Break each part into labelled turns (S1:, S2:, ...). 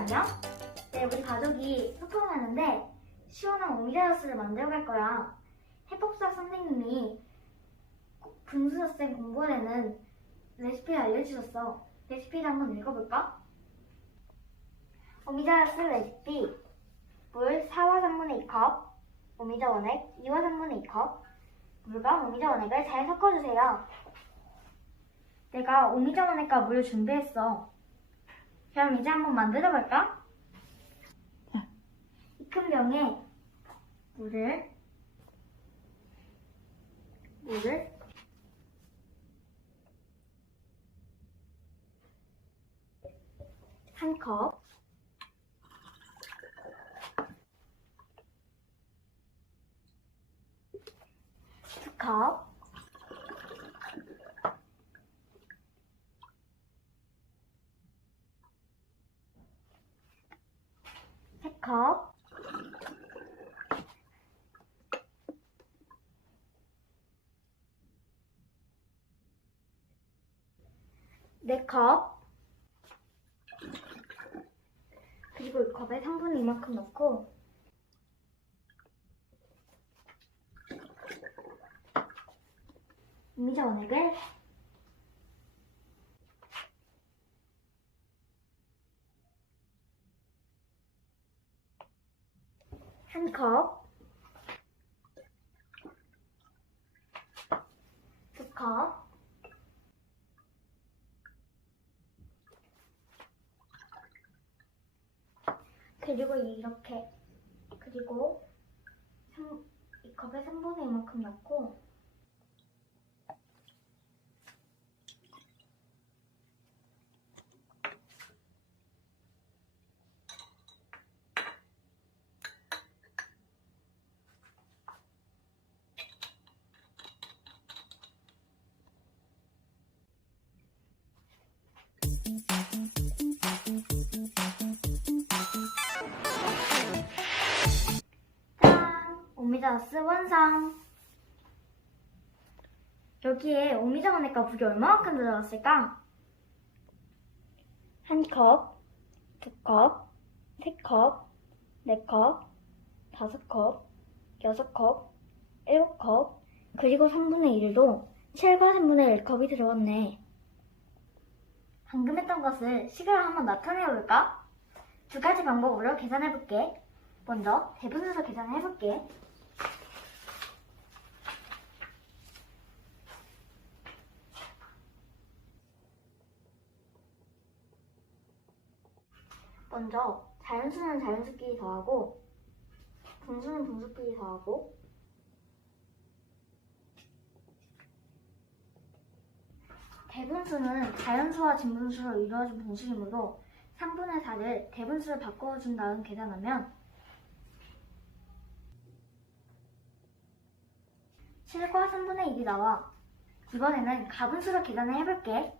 S1: 안녕? 네, 우리 가족이 소풍하는데 시원한 오미자저스를 만들어 갈 거야. 해법사 선생님이 분수저스 공부에는 레시피를 알려주셨어. 레시피를 한번 읽어볼까? 오미자저스 레시피 물 4와 3분의 2컵 오미자 원액 2와 3분의 2컵 물과 오미자 원액을 잘 섞어주세요. 내가 오미자 원액과 물을 준비했어. 그럼 이제 한번 만들어 볼까? 이큰 병에 물을 물을 한 컵, 두 컵, 세 컵, 네 컵, 그리고 이 컵에 성분을 이만큼 넣고 미자 원액을 한 컵, 두 컵, 그리고 이렇게 그리고 삼- 이 컵에 3분의 2만큼 넣고 오미자스 완성! 여기에 오미자 원액과 물이 얼마만큼 들어갔을까? 한 컵, 두 컵, 세 컵, 네 컵, 다섯 컵, 여섯 컵, 일곱 컵, 그리고 3분의 1도 7과 3분의 1컵이 들어갔네. 방금 했던 것을 식으로 한번 나타내 볼까? 두 가지 방법으로 계산해 볼게. 먼저 대분수로 계산해 볼게. 먼저 자연수는 자연수끼리 더하고 분수는 분수끼리 더하고 대분수는 자연수와 진분수로 이루어진 분수이므로 3분의 4를 대분수로 바꿔준 다음 계산하면 7과 3분의 1이 나와. 이번에는 가분수로 계산을 해볼게.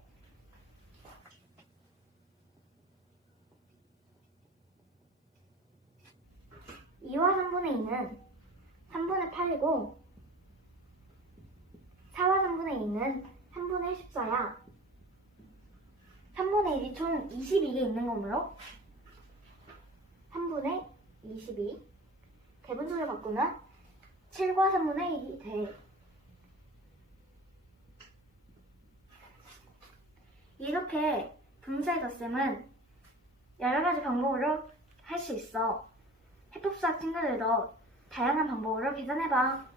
S1: 이와 3분의 2는 3분의 8이고 4와 3분의 2는 3분의 14야. 3분의 1이 총 22개 있는 거므로 3분의 22 대분수를 바꾸면 7과 3분의 1이 돼. 이렇게 분수의 덧셈은 여러 가지 방법으로 할 수 있어. 해법수학 친구들도 다양한 방법으로 계산해봐.